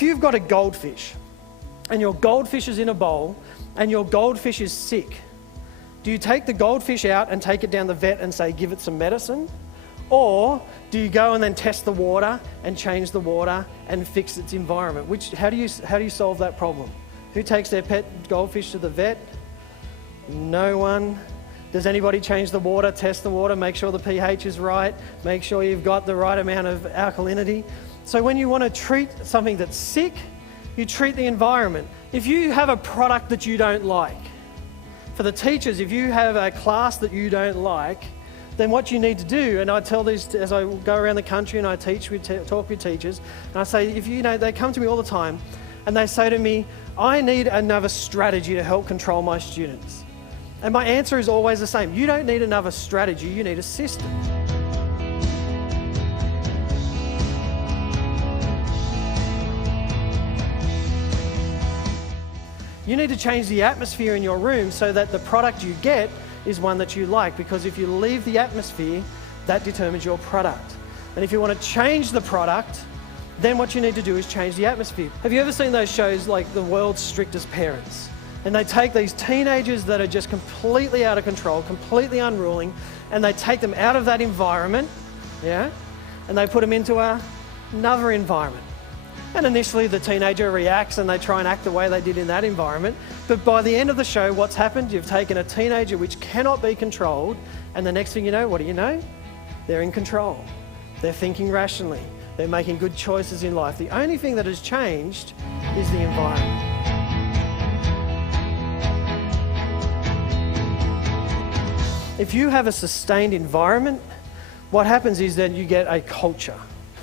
if you've got a goldfish and your goldfish is in a bowl and your goldfish is sick, do you take the goldfish out and take it down the vet and say, give it some medicine? Or do you go and then test the water and change the water and fix its environment? How do you solve that problem? Who takes their pet goldfish to the vet? No one. Does anybody change the water, test the water, make sure the pH is right, make sure you've got the right amount of alkalinity? So when you want to treat something that's sick, you treat the environment. If you have a product that you don't like, for the teachers, if you have a class that you don't like, then what you need to do, and I tell these as I go around the country and I teach, talk with teachers, and I say, they come to me all the time and they say to me, I need another strategy to help control my students. And my answer is always the same. You don't need another strategy, you need a system. You need to change the atmosphere in your room so that the product you get is one that you like, because if you leave the atmosphere, that determines your product. And if you want to change the product, then what you need to do is change the atmosphere. Have you ever seen those shows like The World's Strictest Parents? And they take these teenagers that are just completely out of control, completely unruling, and they take them out of that environment, and they put them into another environment. And initially the teenager reacts and they try and act the way they did in that environment. But by the end of the show, what's happened? You've taken a teenager which cannot be controlled, and the next thing you know, what do you know? They're in control. They're thinking rationally. They're making good choices in life. The only thing that has changed is the environment. If you have a sustained environment, what happens is that you get a culture.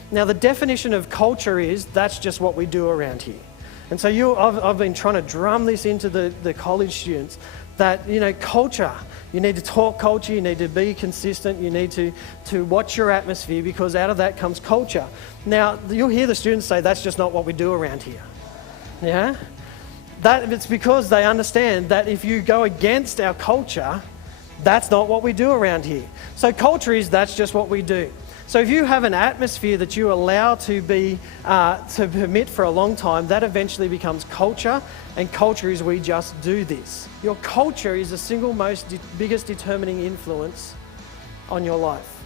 Now, the definition of culture is that's just what we do around here. And so I've been trying to drum this into the college students that, culture, you need to talk culture, you need to be consistent, you need to watch your atmosphere, because out of that comes culture. Now, you'll hear the students say that's just not what we do around here. Yeah? It's because they understand that if you go against our culture, that's not what we do around here. So culture is that's just what we do. So if you have an atmosphere that you allow to permit for a long time, that eventually becomes culture, and culture is we just do this. Your culture is the single biggest determining influence on your life.